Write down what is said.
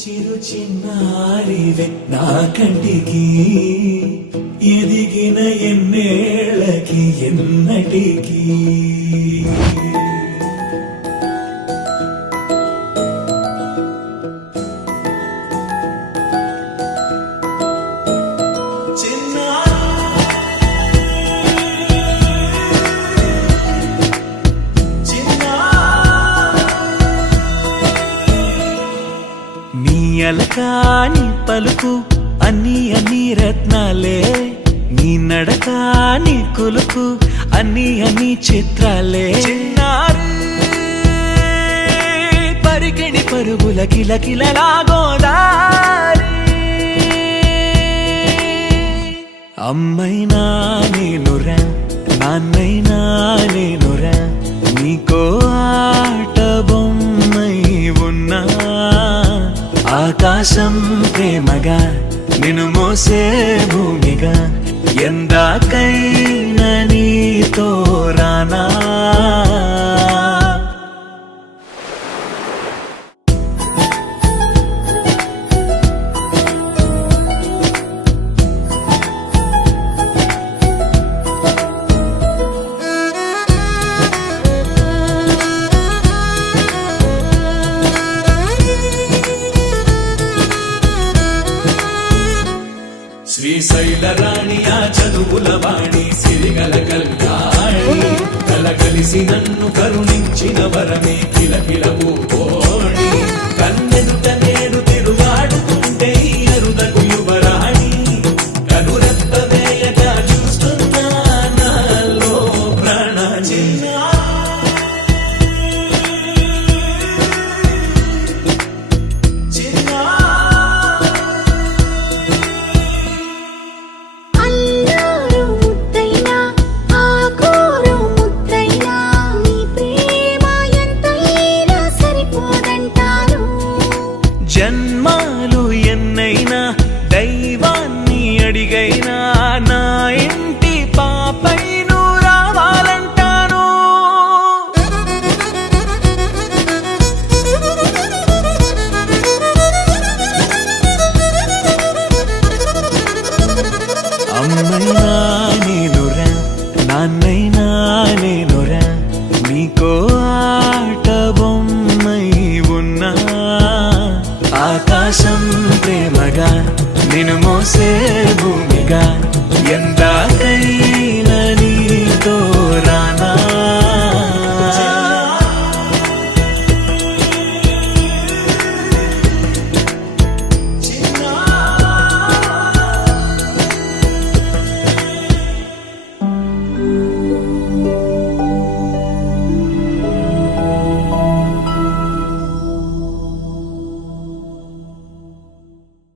చిరు చిన్నారివే నా కంటికి ఎదిగిన ఎన్నేళ్ళకి ఎన్నటికి అలకాని పలుకు అన్ని అన్ని రత్నాలే నీ నడకాని కులుకు అన్ని అన్ని చిత్రాలే చిన్నారు పరికిణి పరుగుల కిలకిలలాగోదారి అమ్మైనా నేనురా నాన్నైనా నేనురా నీకో ఆట బొమ్మై ఉన్నా ఆకాశం ప్రేమగా నిన్ను మోసే భూమిగా ఎందాకైనా నీతో రానా శ్రీశైల రాణి ఆ చదువుల వాణి సిరిగల కల్యాణి కలగలిసి నన్ను కరుణించిన వరమే కిలకిల పూకోణి కన్నెదుట నేడు తిరుగాడుతుంటే అరుదకు యువరాణి కనురెప్ప వేయక చూస్తున్నా నాలో ప్రాణ చిన్నా జన్మాలు ఎన్నైనా దైవాన్ని అడిగైనా